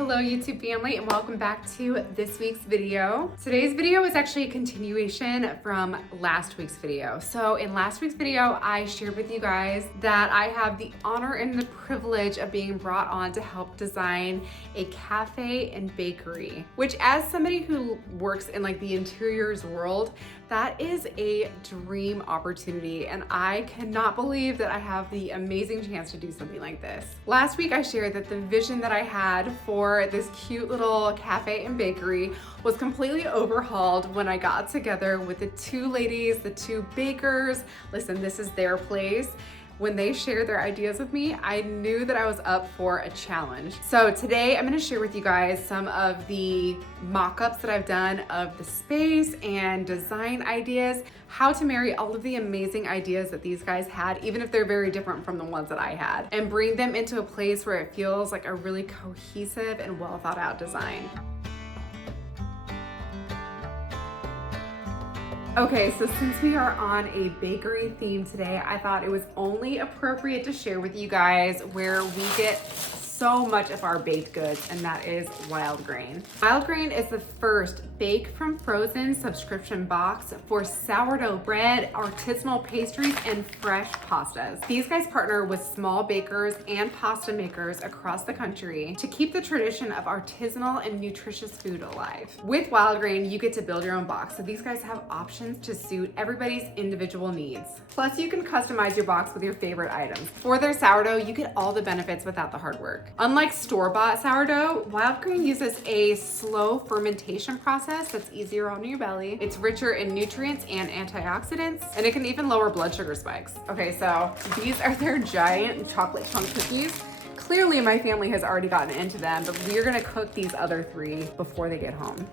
Hello YouTube family and welcome back to this week's video. Today's video is actually a continuation from last week's video. So in last week's video, I shared with you guys that I have the honor and the privilege of being brought on to help design a cafe and bakery, which as somebody who works in like the interiors world, that is a dream opportunity and I cannot believe that I have the amazing chance to do something like this. Last week I shared that the vision that I had for this cute little cafe and bakery was completely overhauled when I got together with the two ladies, the two bakers. Listen, this is their place. When they shared their ideas with me, I knew that I was up for a challenge. So today I'm gonna share with you guys some of the mock-ups that I've done of the space and design ideas, how to marry all of the amazing ideas that these guys had, even if they're very different from the ones that I had, and bring them into a place where it feels like a really cohesive and well thought out design. Okay, so since we are on a bakery theme today, I thought it was only appropriate to share with you guys where we get so much of our baked goods, and that is Wild Grain. Wild Grain is the first bake from frozen subscription box for sourdough bread, artisanal pastries, and fresh pastas. These guys partner with small bakers and pasta makers across the country to keep the tradition of artisanal and nutritious food alive. With Wild Grain, you get to build your own box, so these guys have options to suit everybody's individual needs. Plus, you can customize your box with your favorite items. For their sourdough, you get all the benefits without the hard work. Unlike store-bought sourdough, Wild Grain uses a slow fermentation process that's easier on your belly. It's richer in nutrients and antioxidants, and it can even lower blood sugar spikes. Okay, so these are their giant chocolate chunk cookies. Clearly, my family has already gotten into them, but we're gonna cook these other three before they get home.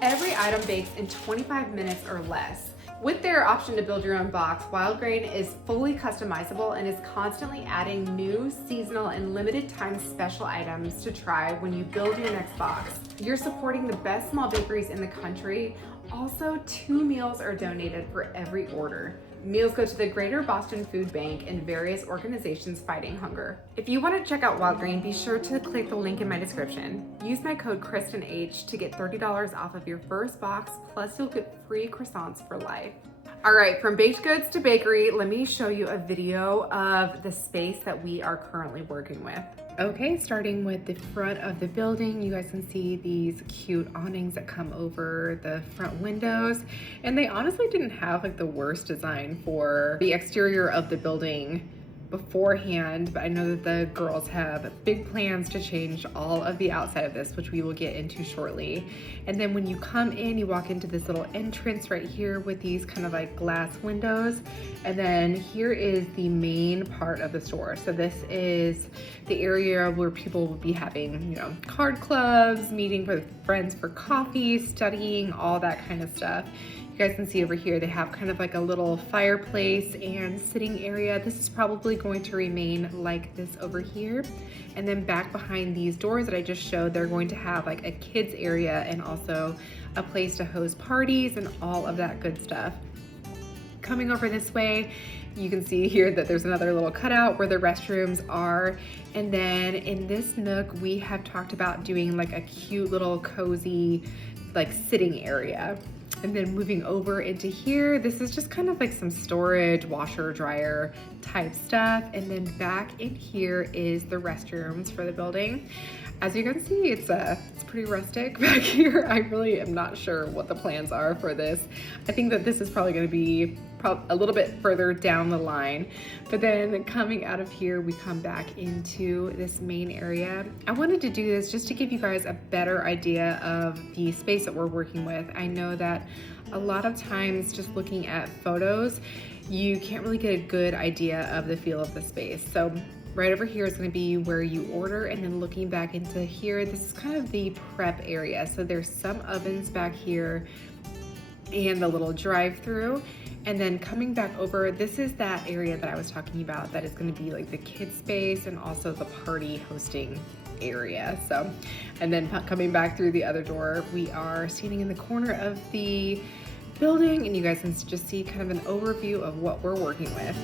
Every item bakes in 25 minutes or less. With their option to build your own box, Wild Grain is fully customizable and is constantly adding new, seasonal, and limited time special items to try when you build your next box. You're supporting the best small bakeries in the country. Also, 2 meals are donated for every order. Meals go to the Greater Boston Food Bank and various organizations fighting hunger. If you want to check out Wild Grain, be sure to click the link in my description. Use my code KristenH to get $30 off of your first box, plus you'll get free croissants for life. All right, from baked goods to bakery, let me show you a video of the space that we are currently working with. Okay, starting with the front of the building, you guys can see these cute awnings that come over the front windows. And they honestly didn't have like the worst design for the exterior of the building beforehand, but I know that the girls have big plans to change all of the outside of this, which we will get into shortly. And then when you come in, you walk into this little entrance right here with these kind of like glass windows. And then here is the main part of the store. So this is the area where people will be having, you know, card clubs, meeting with friends for coffee, studying, all that kind of stuff. You guys can see over here, they have kind of like a little fireplace and sitting area. This is probably going to remain like this over here. And then back behind these doors that I just showed, they're going to have like a kids area and also a place to host parties and all of that good stuff. Coming over this way, you can see here that there's another little cutout where the restrooms are. And then in this nook, we have talked about doing like a cute little cozy like sitting area. And then moving over into here, this is just kind of like some storage, washer, dryer type stuff. And then back in here is the restrooms for the building. As you can see, it's pretty rustic back here. I really am not sure what the plans are for this. I think that this is probably gonna be a little bit further down the line. But then coming out of here, we come back into this main area. I wanted to do this just to give you guys a better idea of the space that we're working with. I know that a lot of times just looking at photos, you can't really get a good idea of the feel of the space. So right over here is going to be where you order, and then looking back into here, this is kind of the prep area. So there's some ovens back here and the little drive-through. And then coming back over, this is that area that I was talking about that is going to be like the kids space and also the party hosting area. So, and then coming back through the other door, we are standing in the corner of the building, and you guys can just see kind of an overview of what we're working with.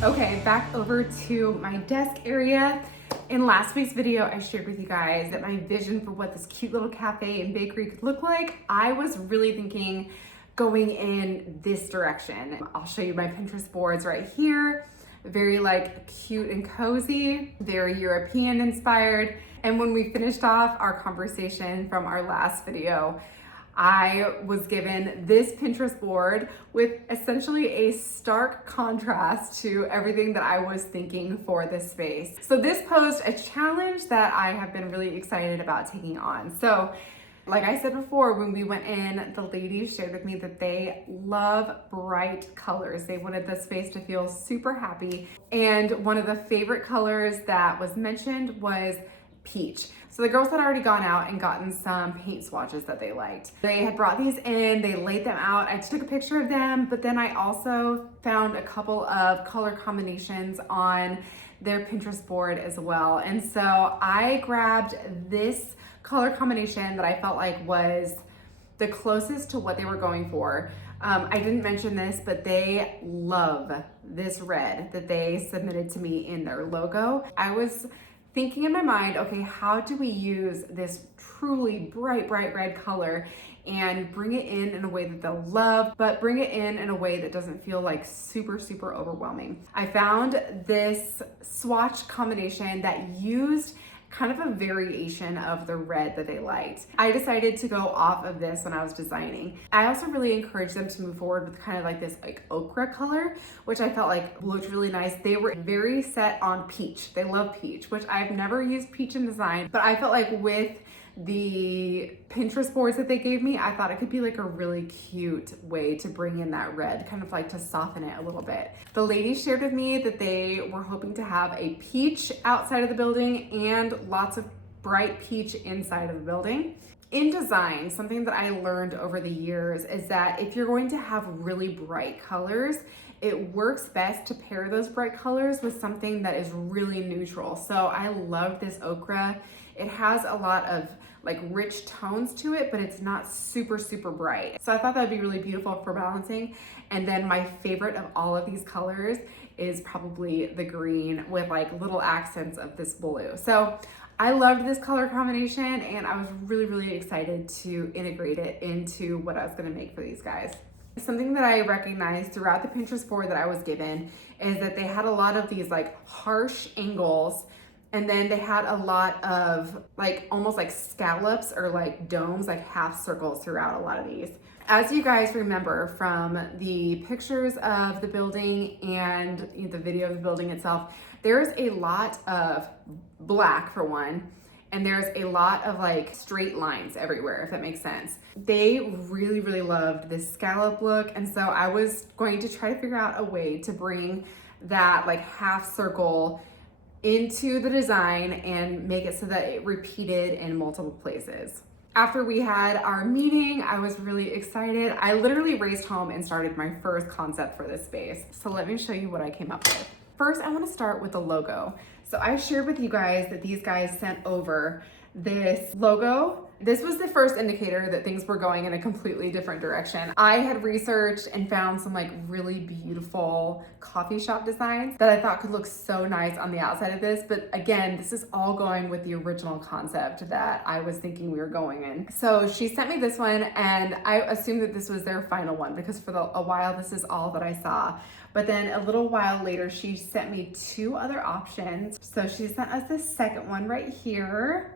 Okay, back over to my desk area. In last week's video, I shared with you guys that my vision for what this cute little cafe and bakery could look like. I was really thinking going in this direction. I'll show you my Pinterest boards right here. Very like cute and cozy, very European inspired. And when we finished off our conversation from our last video, I was given this Pinterest board with essentially a stark contrast to everything that I was thinking for this space. So this posed a challenge that I have been really excited about taking on. So like I said before, when we went in, the ladies shared with me that they love bright colors. They wanted the space to feel super happy. And one of the favorite colors that was mentioned was peach. So the girls had already gone out and gotten some paint swatches that they liked. They had brought these in, they laid them out. I took a picture of them, but then I also found a couple of color combinations on their Pinterest board as well. And so I grabbed this color combination that I felt like was the closest to what they were going for. I didn't mention this, but they love this red that they submitted to me in their logo. I was thinking in my mind, okay, how do we use this truly bright red color and bring it in a way that they'll love, but bring it in a way that doesn't feel like super overwhelming. I found this swatch combination that used kind of a variation of the red that they liked. I decided to go off of this when I was designing. I also really encouraged them to move forward with kind of like this like ochre color, which I felt like looked really nice. They were very set on peach. They love peach, which I've never used peach in design, but I felt like with the Pinterest boards that they gave me, I thought it could be like a really cute way to bring in that red, kind of like to soften it a little bit. The ladies shared with me that they were hoping to have a peach outside of the building and lots of bright peach inside of the building. In design, something that I learned over the years is that if you're going to have really bright colors, it works best to pair those bright colors with something that is really neutral. So I love this ochre. It has a lot of like rich tones to it, but it's not super bright. So I thought that would be really beautiful for balancing. And then my favorite of all of these colors is probably the green with like little accents of this blue. So I loved this color combination and I was really excited to integrate it into what I was gonna make for these guys. Something that I recognized throughout the Pinterest board that I was given is that they had a lot of these like harsh angles, and then they had a lot of like almost like scallops or like domes, like half circles throughout a lot of these. As you guys remember from the pictures of the building and the video of the building itself, there's a lot of black for one, and there's a lot of like straight lines everywhere, if that makes sense. They really loved this scallop look, and so I was going to try to figure out a way to bring that like half circle into the design and make it so that it repeated in multiple places. After we had our meeting, I was really excited. I literally raced home and started my first concept for this space. So let me show you what I came up with. First, I want to start with the logo. So I shared with you guys that these guys sent over this logo. This was the first indicator that things were going in a completely different direction. I had researched and found some like really beautiful coffee shop designs that I thought could look so nice on the outside of this. But again, this is all going with the original concept that I was thinking we were going in. So she sent me this one and I assumed that this was their final one because for a while, this is all that I saw. But then a little while later, she sent me two other options. So she sent us this second one right here.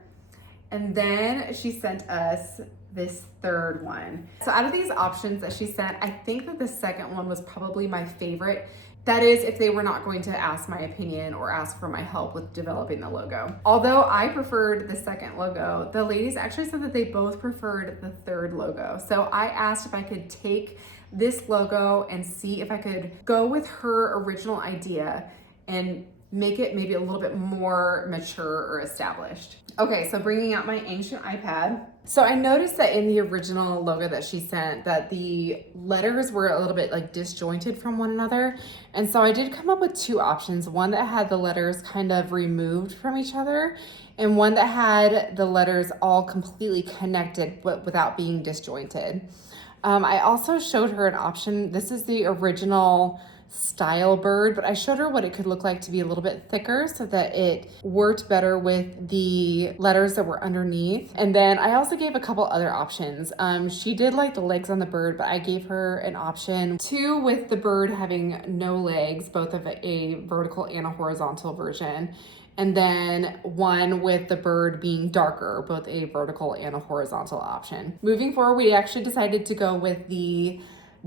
And then she sent us this third one. So out of these options that she sent, I think that the second one was probably my favorite. That is, if they were not going to ask my opinion or ask for my help with developing the logo. Although I preferred the second logo, the ladies actually said that they both preferred the third logo. So I asked if I could take this logo and see if I could go with her original idea and make it maybe a little bit more mature or established. Okay, so bringing out my ancient iPad. So I noticed that in the original logo that she sent that the letters were a little bit like disjointed from one another. And so I did come up with two options, one that had the letters kind of removed from each other and one that had the letters all completely connected but without being disjointed. I also showed her an option. This is the original style bird, but I showed her what it could look like to be a little bit thicker so that it worked better with the letters that were underneath. And then I also gave a couple other options. She did like the legs on the bird, but I gave her an option 2 with the bird having no legs, both of a vertical and a horizontal version. And then 1 with the bird being darker, both a vertical and a horizontal option. Moving forward, we actually decided to go with the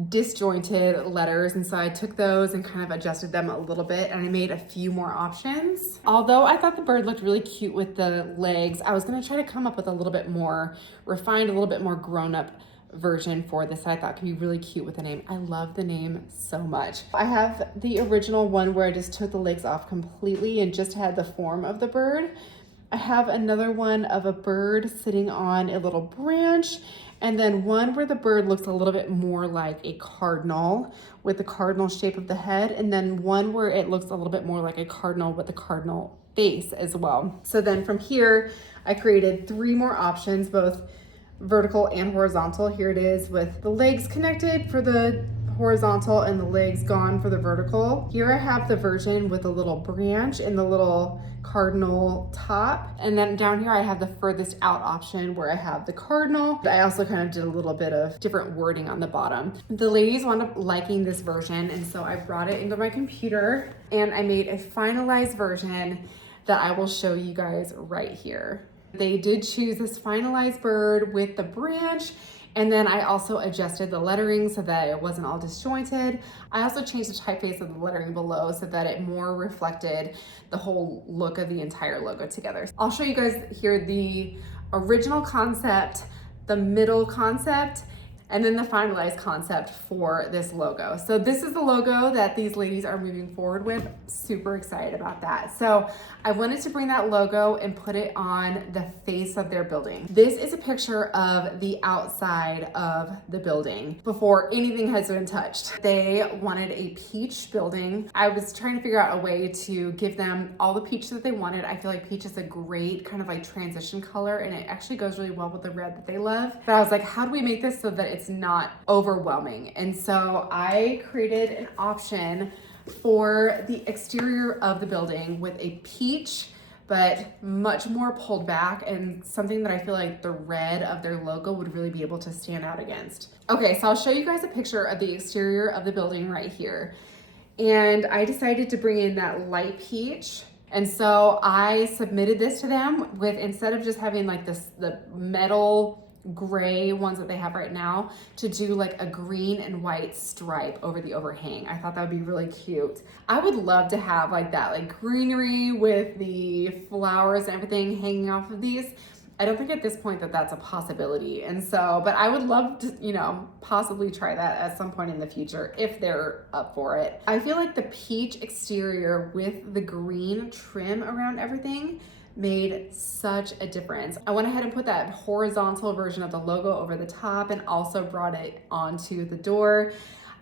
disjointed letters, and so I took those and kind of adjusted them a little bit, and I made a few more options. Although I thought the bird looked really cute with the legs, I was going to try to come up with a little bit more refined, a little bit more grown-up version for this that I thought could be really cute with the name. I love the name so much. I have the original one where I just took the legs off completely and just had the form of the bird. I have another one of a bird sitting on a little branch, and then one where the bird looks a little bit more like a cardinal with the cardinal shape of the head, and then one where it looks a little bit more like a cardinal with the cardinal face as well. So then from here, I created 3 more options, both vertical and horizontal. Here it is with the legs connected for the horizontal and the legs gone for the vertical. Here I have the version with a little branch and the little cardinal top. And then down here I have the furthest out option where I have the cardinal. I also kind of did a little bit of different wording on the bottom. The ladies wound up liking this version, and so I brought it into my computer and I made a finalized version that I will show you guys right here. They did choose this finalized bird with the branch, and then I also adjusted the lettering so that it wasn't all disjointed. I also changed the typeface of the lettering below so that it more reflected the whole look of the entire logo together. I'll show you guys here the original concept, the middle concept, and then the finalized concept for this logo. So this is the logo that these ladies are moving forward with. Super excited about that. So I wanted to bring that logo and put it on the face of their building. This is a picture of the outside of the building before anything has been touched. They wanted a peach building. I was trying to figure out a way to give them all the peach that they wanted. I feel like peach is a great kind of like transition color, and it actually goes really well with the red that they love. But I was like, how do we make this so that it's not overwhelming? And so I created an option for the exterior of the building with a peach, but much more pulled back, and something that I feel like the red of their logo would really be able to stand out against. Okay, so I'll show you guys a picture of the exterior of the building right here. And I decided to bring in that light peach. And so I submitted this to them with, instead of just having like this, the metal gray ones that they have right now, to do like a green and white stripe over the overhang. I thought that would be really cute. I would love to have like that, like greenery with the flowers and everything hanging off of these. I don't think at this point that that's a possibility. And so, but I would love to, you know, possibly try that at some point in the future if they're up for it. I feel like the peach exterior with the green trim around everything made such a difference. I went ahead and put that horizontal version of the logo over the top and also brought it onto the door.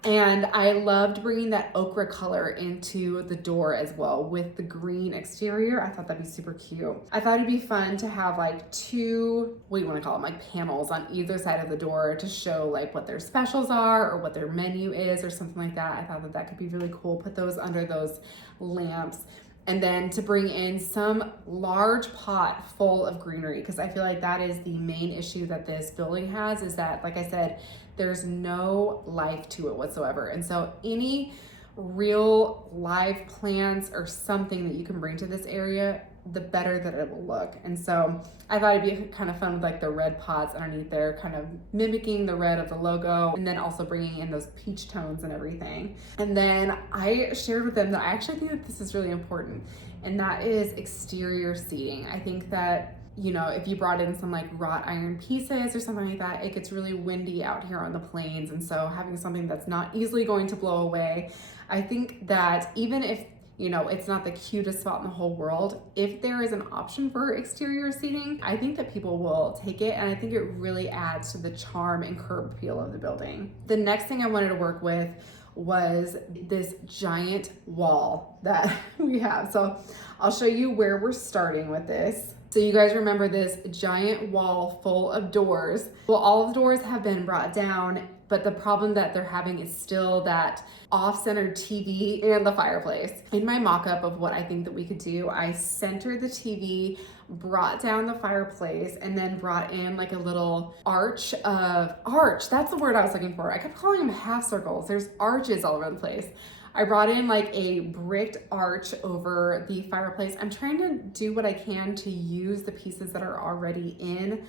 And I loved bringing that ochre color into the door as well with the green exterior. I thought that'd be super cute. I thought it'd be fun to have like 2, what do you want to call them, like panels on either side of the door to show like what their specials are or what their menu is or something like that. I thought that that could be really cool. Put those under those lamps. And then to bring in some large pot full of greenery, because I feel like that is the main issue that this building has, is that, like I said, there's no life to it whatsoever. And so any real live plants or something that you can bring to this area, the better that it will look. And so I thought it'd be kind of fun with like the red pots underneath there, kind of mimicking the red of the logo, and then also bringing in those peach tones and everything. And then I shared with them that I actually think that this is really important, and that is exterior seating. I think that, you know, if you brought in some like wrought iron pieces or something like that, it gets really windy out here on the plains. And so having something that's not easily going to blow away, I think that even if, you know, it's not the cutest spot in the whole world, if there is an option for exterior seating, I think that people will take it, and I think it really adds to the charm and curb appeal of the building. The next thing I wanted to work with was this giant wall. that we have. So I'll show you where we're starting with this. So you guys remember this giant wall full of doors. Well, all of the doors have been brought down, but the problem that they're having is still that off-center TV and the fireplace. In my mock-up of what I think that we could do, I centered the TV, brought down the fireplace, and then brought in like a little arch, that's the word I was looking for. I kept calling them half circles. There's arches all over the place. I brought in like a bricked arch over the fireplace. I'm trying to do what I can to use the pieces that are already in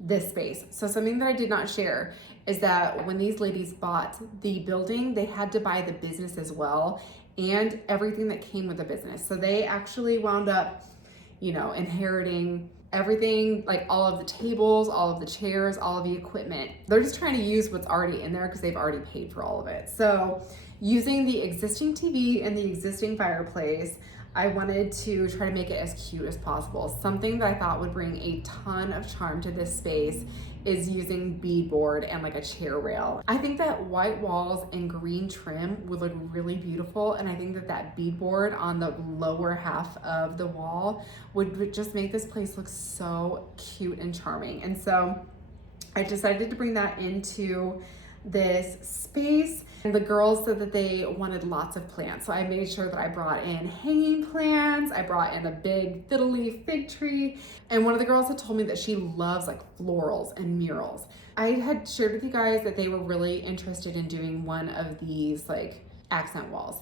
this space. So something that I did not share is that when these ladies bought the building, they had to buy the business as well and everything that came with the business. So they actually wound up, you know, inheriting everything, like all of the tables, all of the chairs, all of the equipment. They're just trying to use what's already in there because they've already paid for all of it. So using the existing TV and the existing fireplace, I wanted to try to make it as cute as possible. Something that I thought would bring a ton of charm to this space is using beadboard and like a chair rail. I think that white walls and green trim would look really beautiful, and I think that that beadboard on the lower half of the wall would just make this place look so cute and charming. And so I decided to bring that into this space. And the girls said that they wanted lots of plants. So I made sure that I brought in hanging plants. I brought in a big fiddle leaf fig tree. And one of the girls had told me that she loves like florals and murals. I had shared with you guys that they were really interested in doing one of these like accent walls.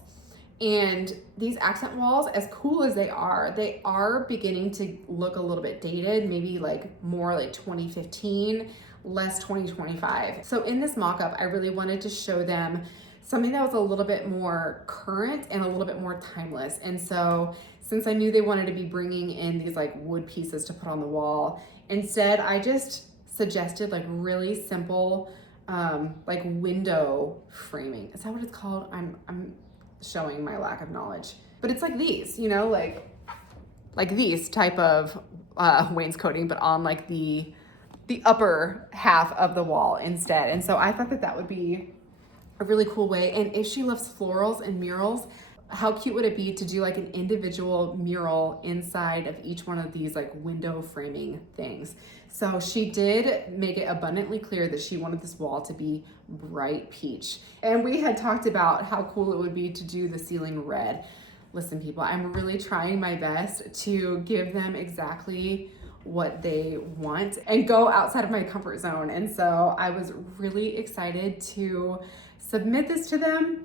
And these accent walls, as cool as they are beginning to look a little bit dated, maybe like more like 2015, less 2025. So in this mock-up, I really wanted to show them something that was a little bit more current and a little bit more timeless. And so since I knew they wanted to be bringing in these like wood pieces to put on the wall, instead I just suggested like really simple like window framing. Is that what it's called? I'm showing my lack of knowledge, but it's like these, you know, like these type of wainscoting, but on like the upper half of the wall instead. And so I thought that that would be a really cool way. And if she loves florals and murals, how cute would it be to do like an individual mural inside of each one of these like window framing things? So she did make it abundantly clear that she wanted this wall to be bright peach. And we had talked about how cool it would be to do the ceiling red. Listen, people, I'm really trying my best to give them exactly what they want and go outside of my comfort zone. And so I was really excited to submit this to them.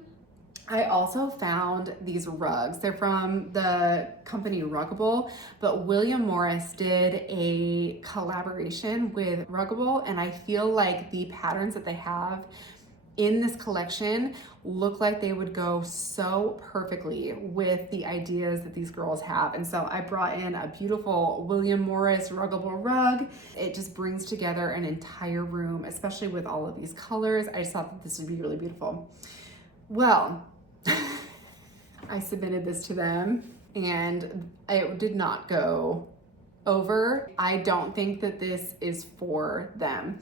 I also found these rugs. They're from the company Ruggable, but William Morris did a collaboration with Ruggable, and I feel like the patterns that they have in this collection look like they would go so perfectly with the ideas that these girls have. And so I brought in a beautiful William Morris Ruggable rug. It just brings together an entire room, especially with all of these colors. I just thought that this would be really beautiful. Well, I submitted this to them and it did not go over. I don't think that this is for them.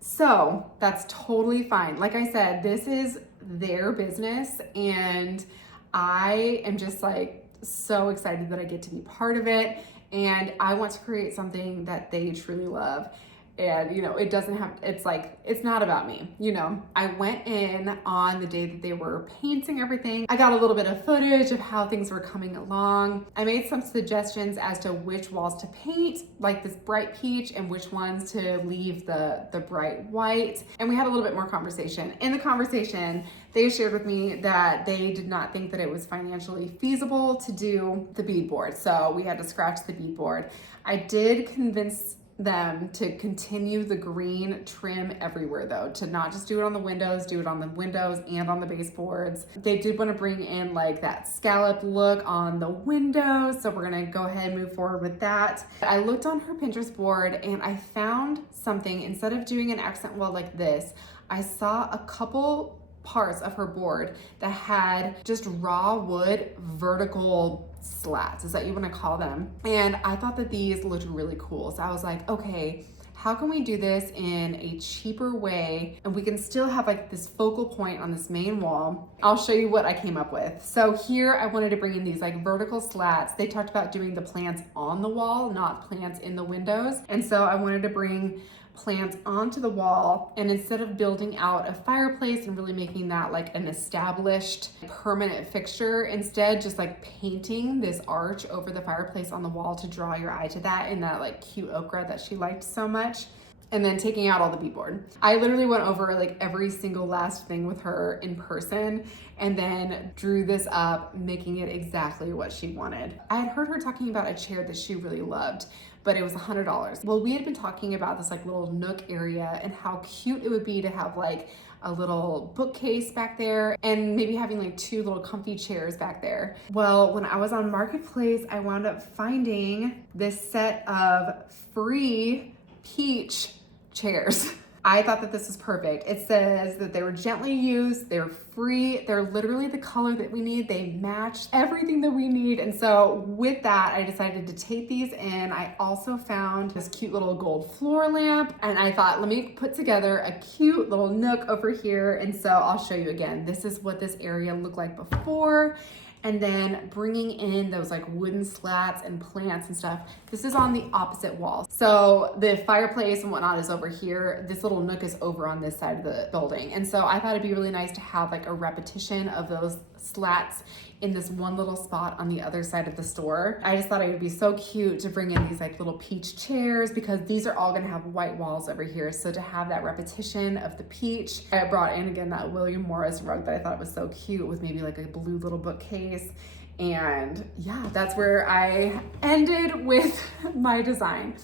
So that's totally fine. Like I said, this is their business and I am just like so excited that I get to be part of it, and I want to create something that they truly love. And you know, it doesn't have, it's like, it's not about me, you know. I went in on the day that they were painting everything. I got a little bit of footage of how things were coming along. I made some suggestions as to which walls to paint, like this bright peach, and which ones to leave the bright white. And we had a little bit more conversation. In the conversation, they shared with me that they did not think that it was financially feasible to do the beadboard. So we had to scratch the beadboard. I did convince them to continue the green trim everywhere though, to not just do it on the windows, do it on the windows and on the baseboards. They did want to bring in like that scallop look on the windows, so we're gonna go ahead and move forward with that. I looked on her Pinterest board and I found something. Instead of doing an accent wall like this, I saw a couple parts of her board that had just raw wood vertical slats, is that you want to call them? And I thought that these looked really cool. So I was like, okay, how can we do this in a cheaper way and we can still have like this focal point on this main wall? I'll show you what I came up with. So here I wanted to bring in these like vertical slats. They talked about doing the plants on the wall, not plants in the windows. And so I wanted to bring plants onto the wall, and instead of building out a fireplace and really making that like an established permanent fixture, instead just like painting this arch over the fireplace on the wall to draw your eye to that in that like cute ochre that she liked so much. And then taking out all the beadboard. I literally went over like every single last thing with her in person and then drew this up, making it exactly what she wanted. I had heard her talking about a chair that she really loved, but it was $100. Well, we had been talking about this like little nook area and how cute it would be to have like a little bookcase back there and maybe having like 2 little comfy chairs back there. Well, when I was on Marketplace, I wound up finding this set of free peach chairs. I thought that this was perfect. It says that they were gently used, they're free, they're literally the color that we need, they match everything that we need. And so with that, I decided to take these in. I also found this cute little gold floor lamp, and I thought, let me put together a cute little nook over here. And so I'll show you again. This is what this area looked like before. And then bringing in those like wooden slats and plants and stuff. This is on the opposite wall. So the fireplace and whatnot is over here. This little nook is over on this side of the building. And so I thought it'd be really nice to have like a repetition of those slats in this one little spot on the other side of the store. I just thought it would be so cute to bring in these like little peach chairs because these are all gonna have white walls over here. So to have that repetition of the peach, I brought in again that William Morris rug that I thought was so cute with maybe like a blue little bookcase. And yeah, that's where I ended with my design.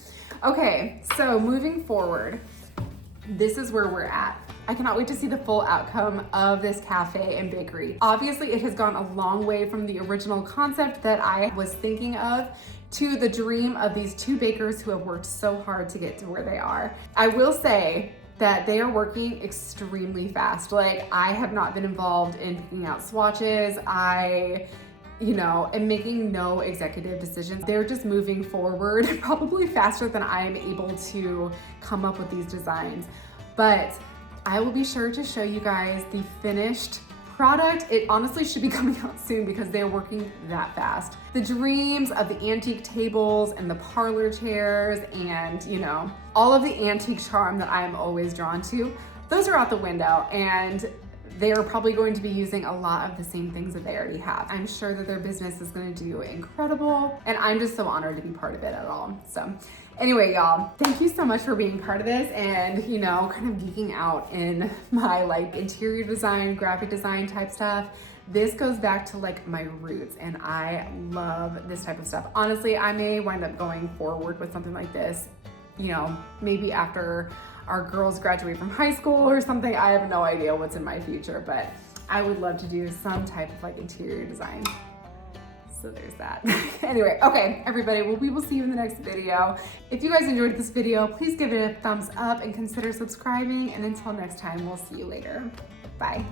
Okay, so moving forward, this is where we're at. I cannot wait to see the full outcome of this cafe and bakery. Obviously, it has gone a long way from the original concept that I was thinking of to the dream of these 2 bakers who have worked so hard to get to where they are. I will say that they are working extremely fast. Like, I have not been involved in picking out swatches. And making no executive decisions. They're just moving forward probably faster than I'm able to come up with these designs. But I will be sure to show you guys the finished product. It honestly should be coming out soon because they're working that fast. The dreams of the antique tables and the parlor chairs and, all of the antique charm that I am always drawn to, those are out the window, and they are probably going to be using a lot of the same things that they already have. I'm sure that their business is going to do incredible, and I'm just so honored to be part of it at all. So anyway, y'all, thank you so much for being part of this and, kind of geeking out in my like interior design, graphic design type stuff. This goes back to like my roots, and I love this type of stuff. Honestly, I may wind up going forward with something like this, maybe after our girls graduate from high school or something. I have no idea what's in my future, but I would love to do some type of like interior design. So there's that. Anyway, okay, everybody, well, we will see you in the next video. If you guys enjoyed this video, please give it a thumbs up and consider subscribing. And until next time, we'll see you later. Bye.